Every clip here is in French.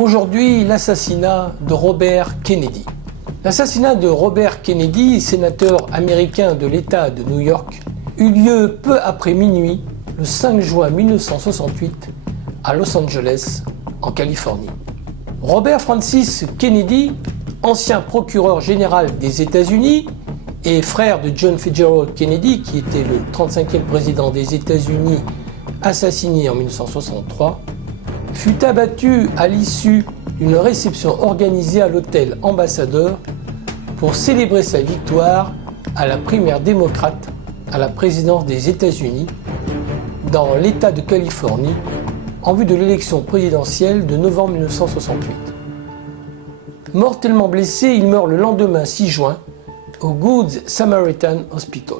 Aujourd'hui, l'assassinat de Robert Kennedy. L'assassinat de Robert Kennedy, sénateur américain de l'État de New York, eut lieu peu après minuit, le 5 juin 1968, à Los Angeles, en Californie. Robert Francis Kennedy, ancien procureur général des États-Unis et frère de John Fitzgerald Kennedy, qui était le 35e président des États-Unis, assassiné en 1963, fut abattu à l'issue d'une réception organisée à l'hôtel Ambassadeur pour célébrer sa victoire à la primaire démocrate à la présidence des États-Unis dans l'État de Californie en vue de l'élection présidentielle de novembre 1968. Mortellement blessé, il meurt le lendemain 6 juin au Good Samaritan Hospital.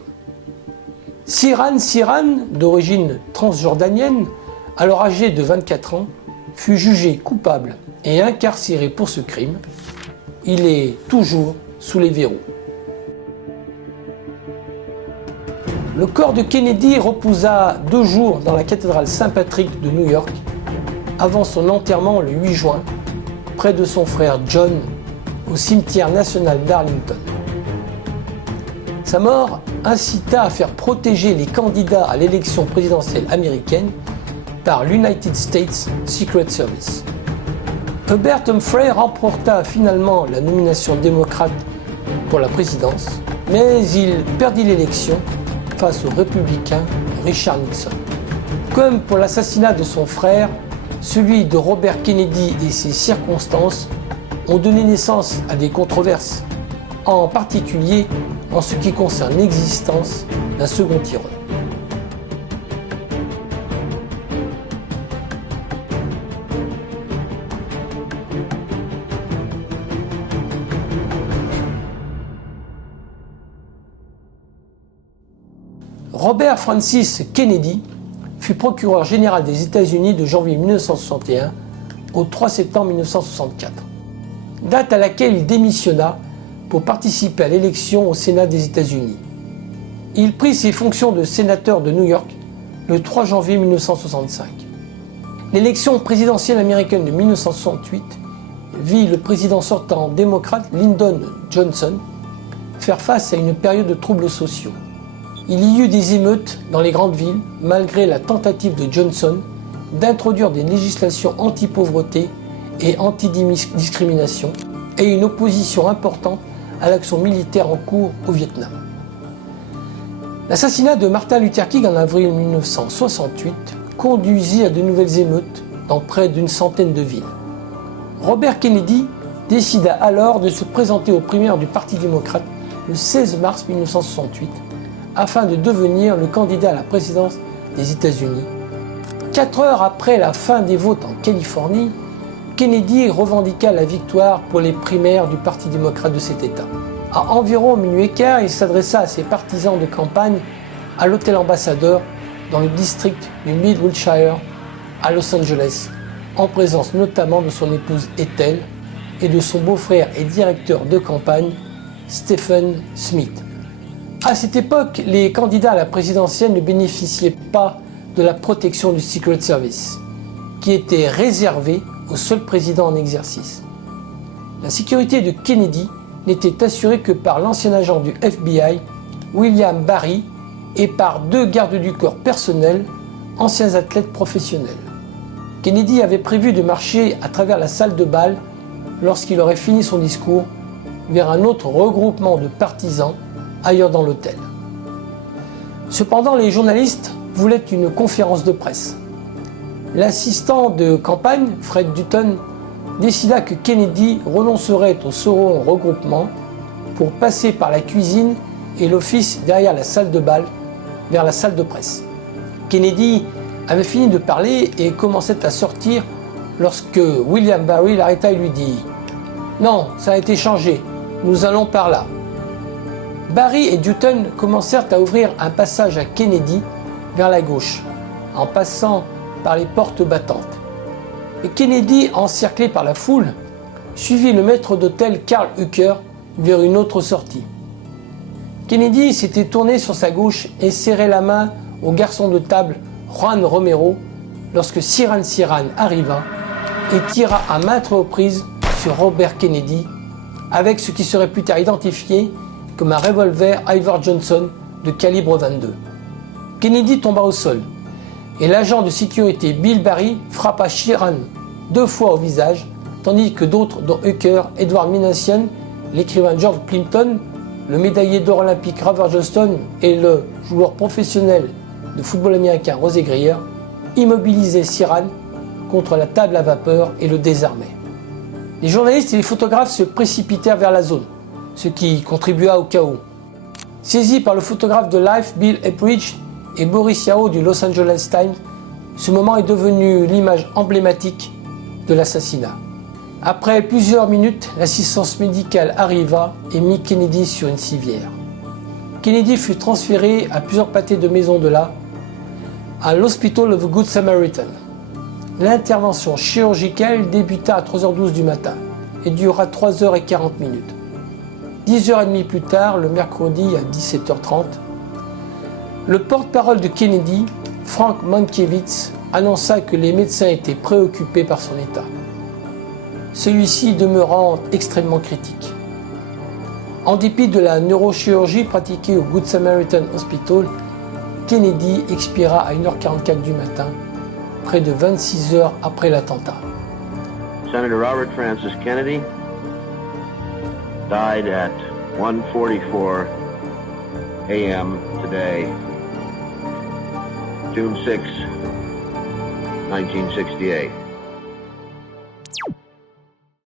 Sirhan Sirhan, d'origine transjordanienne, alors âgé de 24 ans, fut jugé coupable et incarcéré pour ce crime. Il est toujours sous les verrous. Le corps de Kennedy reposa 2 jours dans la cathédrale Saint-Patrick de New York avant son enterrement le 8 juin, près de son frère John, au cimetière national d'Arlington. Sa mort incita à faire protéger les candidats à l'élection présidentielle américaine par l'United States Secret Service. Hubert Humphrey remporta finalement la nomination démocrate pour la présidence, mais il perdit l'élection face au républicain Richard Nixon. Comme pour l'assassinat de son frère, celui de Robert Kennedy et ses circonstances ont donné naissance à des controverses, en particulier en ce qui concerne l'existence d'un second tireur. Robert Francis Kennedy fut procureur général des États-Unis de janvier 1961 au 3 septembre 1964, date à laquelle il démissionna pour participer à l'élection au Sénat des États-Unis. Il prit ses fonctions de sénateur de New York le 3 janvier 1965. L'élection présidentielle américaine de 1968 vit le président sortant démocrate Lyndon Johnson faire face à une période de troubles sociaux. Il y eut des émeutes dans les grandes villes malgré la tentative de Johnson d'introduire des législations anti-pauvreté et anti-discrimination et une opposition importante à l'action militaire en cours au Vietnam. L'assassinat de Martin Luther King en avril 1968 conduisit à de nouvelles émeutes dans près d'une centaine de villes. Robert Kennedy décida alors de se présenter aux primaires du Parti démocrate le 16 mars 1968 afin de devenir le candidat à la présidence des États-Unis. 4 heures après la fin des votes en Californie, Kennedy revendiqua la victoire pour les primaires du Parti démocrate de cet État. À environ minuit et quart, il s'adressa à ses partisans de campagne à l'hôtel Ambassadeur dans le district du Mid Wilshire à Los Angeles, en présence notamment de son épouse Ethel et de son beau-frère et directeur de campagne Stephen Smith. À cette époque, les candidats à la présidentielle ne bénéficiaient pas de la protection du Secret Service, qui était réservée au seul président en exercice. La sécurité de Kennedy n'était assurée que par l'ancien agent du FBI, William Barry, et par 2 gardes du corps personnels, anciens athlètes professionnels. Kennedy avait prévu de marcher à travers la salle de bal lorsqu'il aurait fini son discours vers un autre regroupement de partisans ailleurs dans l'hôtel. Cependant, les journalistes voulaient une conférence de presse. L'assistant de campagne, Fred Dutton, décida que Kennedy renoncerait au second regroupement pour passer par la cuisine et l'office derrière la salle de bal vers la salle de presse. Kennedy avait fini de parler et commençait à sortir lorsque William Barry l'arrêta et lui dit « Non, ça a été changé, nous allons par là ». Barry et Dutton commencèrent à ouvrir un passage à Kennedy vers la gauche, en passant par les portes battantes. Et Kennedy, encerclé par la foule, suivit le maître d'hôtel Carl Hooker vers une autre sortie. Kennedy s'était tourné sur sa gauche et serrait la main au garçon de table Juan Romero lorsque Sirhan Sirhan arriva et tira à maintes reprises sur Robert Kennedy avec ce qui serait plus tard identifié comme un revolver Iver Johnson de calibre 22. Kennedy tomba au sol et l'agent de sécurité Bill Barry frappa Sheeran 2 fois au visage, tandis que d'autres, dont Hooker, Edward Minassian, l'écrivain George Plimpton, le médaillé d'or olympique Grover Johnston et le joueur professionnel de football américain Rosey Grier, immobilisaient Sheeran contre la table à vapeur et le désarmaient. Les journalistes et les photographes se précipitèrent vers la zone, ce qui contribua au chaos. Saisi par le photographe de Life Bill Epridge et Boris Yao du Los Angeles Times, ce moment est devenu l'image emblématique de l'assassinat. Après plusieurs minutes, l'assistance médicale arriva et mit Kennedy sur une civière. Kennedy fut transféré à plusieurs pâtés de maison de là, à l'Hospital of the Good Samaritan. L'intervention chirurgicale débuta à 3h12 du matin et dura 3h40. 10h30 plus tard, le mercredi à 17h30, le porte-parole de Kennedy, Frank Mankiewicz, annonça que les médecins étaient préoccupés par son état, celui-ci demeurant extrêmement critique. En dépit de la neurochirurgie pratiquée au Good Samaritan Hospital, Kennedy expira à 1h44 du matin, près de 26 heures après l'attentat. Senator Robert Francis Kennedy died at 1:44 a.m. today, June 6, 1968.